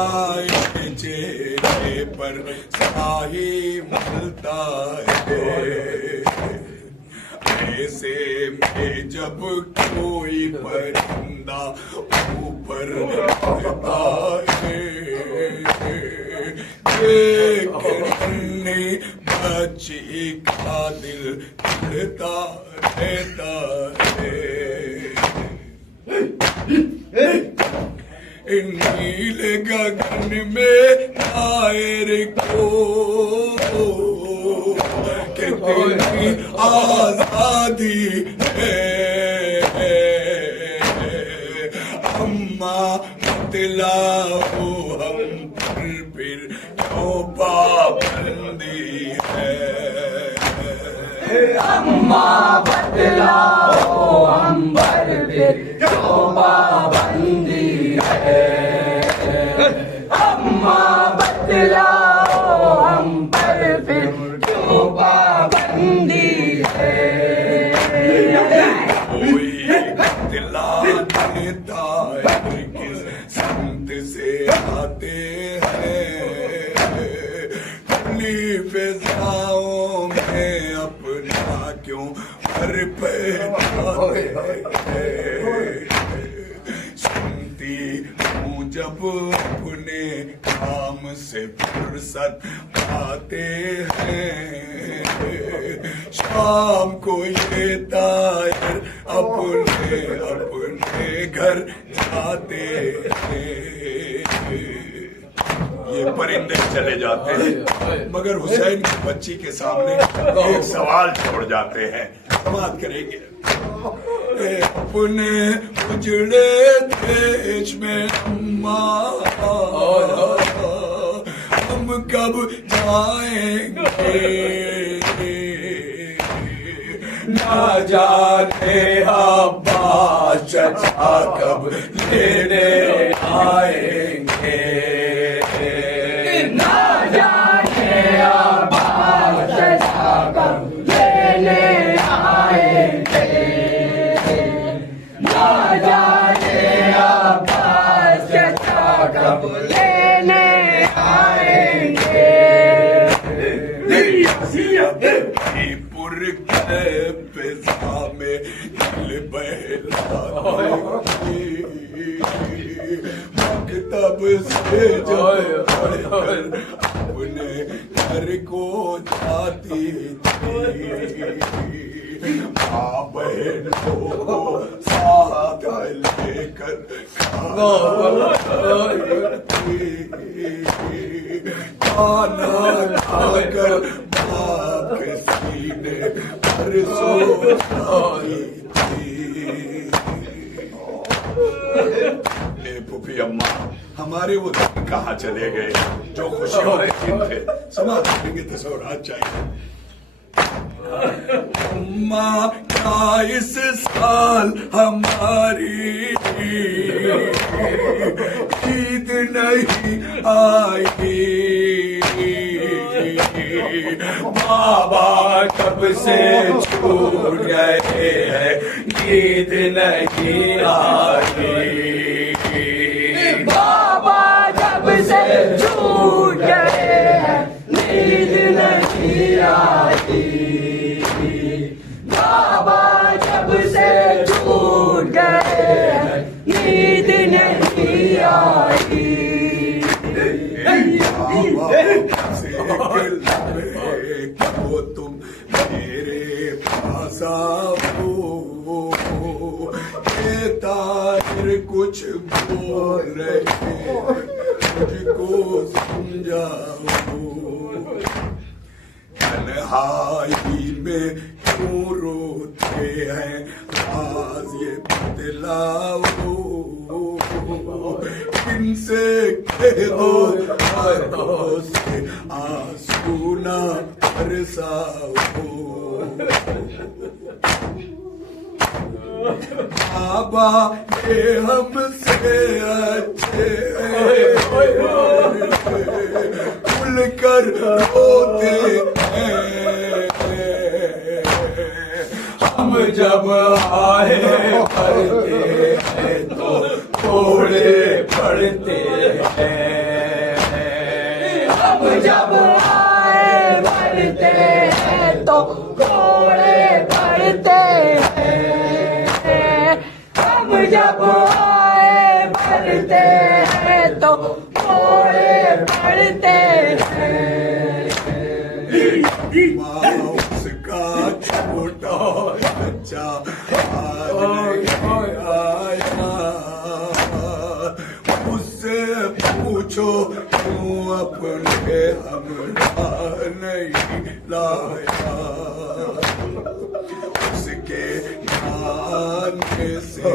मुस्कुराए चेहरे पर स्याही मिलता है, ऐसे में जब कोई परिंदा ऊपर उड़ता है, देखने बच्ची का दिल टूटता रहता है। नीले गगन में तारे को कितनी आजादी है, अम्मा बतलाओ हम पर फिर क्यों पाबंदी है, अम्मा बतलाओ हम पर फिर क्यों पाबंदी है, अम्मा बतलाओ हम पर फिर क्यों पाबंदी है। कोई बतला देता है किस संत से आते हैं, खुली फिजाओं में अपना क्यों पर पहनाते हैं, सुनती हूँ जब अपने काम से फुर्सत पाते हैं, शाम को ये तायर अपने अपने घर जाते हैं। ये परिंदे चले जाते हैं मगर हुसैन की बच्ची के सामने एक सवाल छोड़ जाते हैं, समाप्त करेंगे। अपने उजड़े देश में अम्मा हम कब जाएंगे, ना जाने अब्बास चचा कब लेने आएंगे, ना जाने अब्बास चचा कब लेने आएंगे, ना जाने अब्बास चचा कब लेने आएंगे। पुर के फिजा में दिल बहलाती, मकतब से जब पढ़कर अपने घर को जाती थी, माँ बहनों को साथ लेकर खाना खाकर बाप के सीने पर सोती थी। फूफी अम्मा हमारे वो दिन कहाँ चले गए जो खुशियों के दिन थे, समाज करेंगे तो सौराज चाहिए। अम्मा क्या इस साल हमारी ईद नहीं आई, बाबा कब से छूट गए हैं ईद नहीं आई, बाबा जब से छूट गए हैं नींद नहीं आई, बाबा जब से छूट गए हैं नींद नहीं आई। वो तुम मेरे पास आओ, ये ताहिर कुछ बोल रहे मुझको समझाओ, तन्हाई में क्यों रोते हैं आज ये बतलाओ, इनसे कह दो आंखों से आंसू ना बरसाओ, बाबा ये हमसे अच्छे खुलकर रोते हैं, हम जब आए पढ़ते हैं तो थोड़े पढ़ते हैं, करते हैं तो कोड़े पड़ते हैं। माँ उसका छोटा बच्चा आज नहीं आया, उससे पूछो क्यों अपने हमरा नहीं लाया। उसके नाने से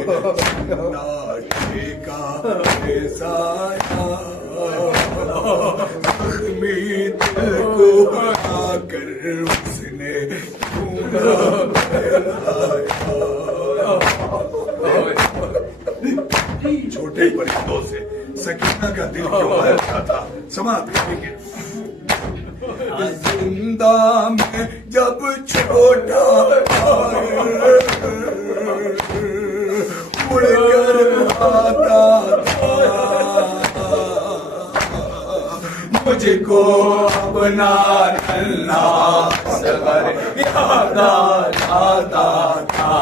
नाटे का साया, जख्मी दिल को आकर उसने ढूंढा फैलाया। छोटे परिंदों से सकीना का दिल क्यों बहलता था, समाप्त करेंगे। जिंदा में जब छोटा उड़कर आता था, मुझको अपना नन्हा सगर याद आता था,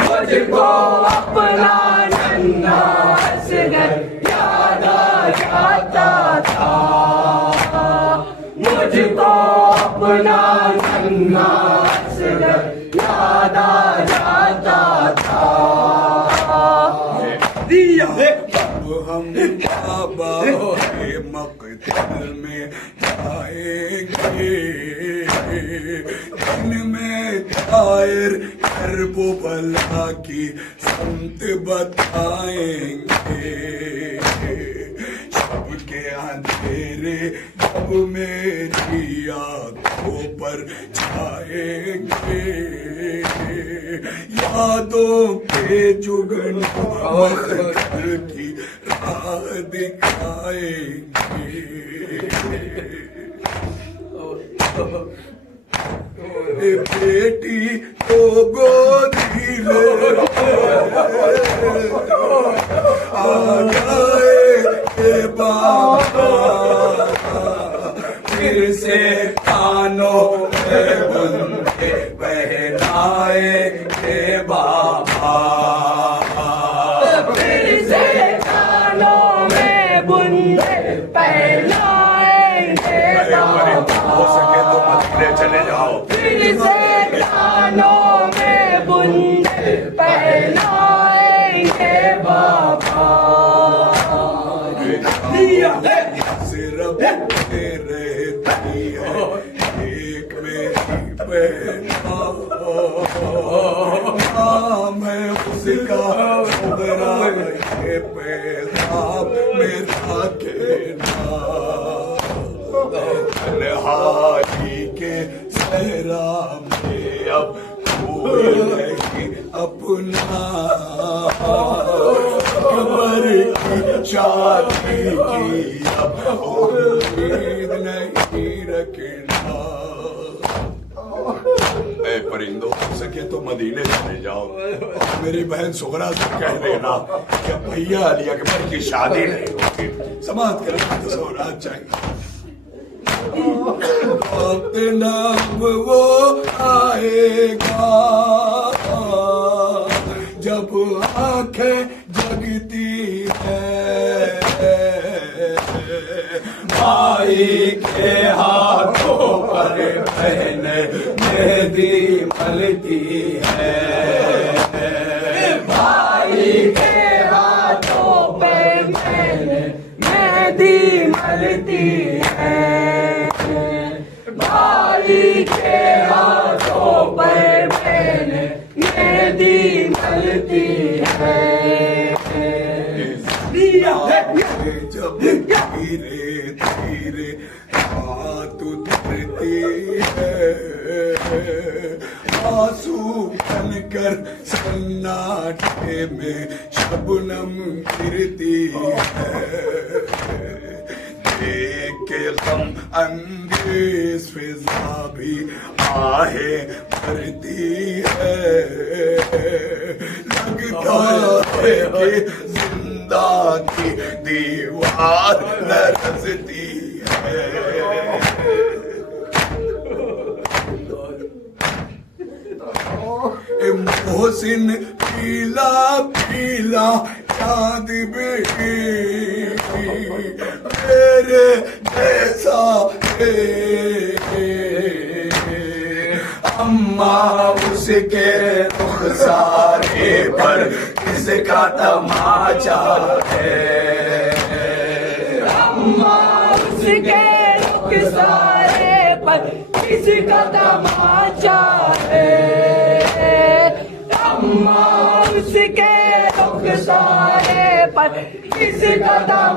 मुझको अपना नन्हा असगर याद आता था, मुझको अपना नन्हा असगर याद आता था। अब हम बाबा के मकतल में जाएंगे, दिन में दायर करबो भला की संत बताएंगे। शब के अंधेरे जब मेरी आंखों पर छाएंगे, यादों के जुगन मखदर की राह दिखाएंगे। बेटी को गोदी ले आ जाए के बाबा, फिर से कानों में बुंदे पहनाए के बाबा, फिर से कानों में बुंदे पहनाएंगे बाबा। हो सके तो मत ले चले जाओ। फिर से कानों में बुंदे पहनाएंगे बाबा। सिर्फ रहती है एक मेरी बहन, नाम है उसका खुबरा के पैगाम मेरा कहना। तन्हाई के सहरा में अब कोई नहीं अपना, कमर की शादी की अब उम्मीद नहीं रखना। ए परिंदों, हो सके तो मदीने चले जाओ, मेरी बहन सुगरा से कह देना कि भैया अली अकबर की शादी नहीं होगी। समाप्त करें तो सोराज चाहिए। वक्त नाम वो आएगा जब आंखें जगती है, भाई के हाथों पर बहन मेहंदी मलती है, भाई के हाथों पे मेहंदी मलती है, भाई के हाथों पर मेहंदी मलती है। जब धीरे धीरे बात उतरती है, आंसू बनकर सन्नाटे में शबनम गिरती है, देख के गम अंगेज फिजा भी आहे भरती है, लगता है कि जिंदा की दीवार लरजती है। मोहसिन पीला पीला चांद भी मेरे जैसा है। अम्मा उसके रुखसारे पर किसका तमाचा है। अम्मा उसके रुखसारे पर किसका तमाचा है। अम्मा उसके रुखसारे पर किसका तमाचा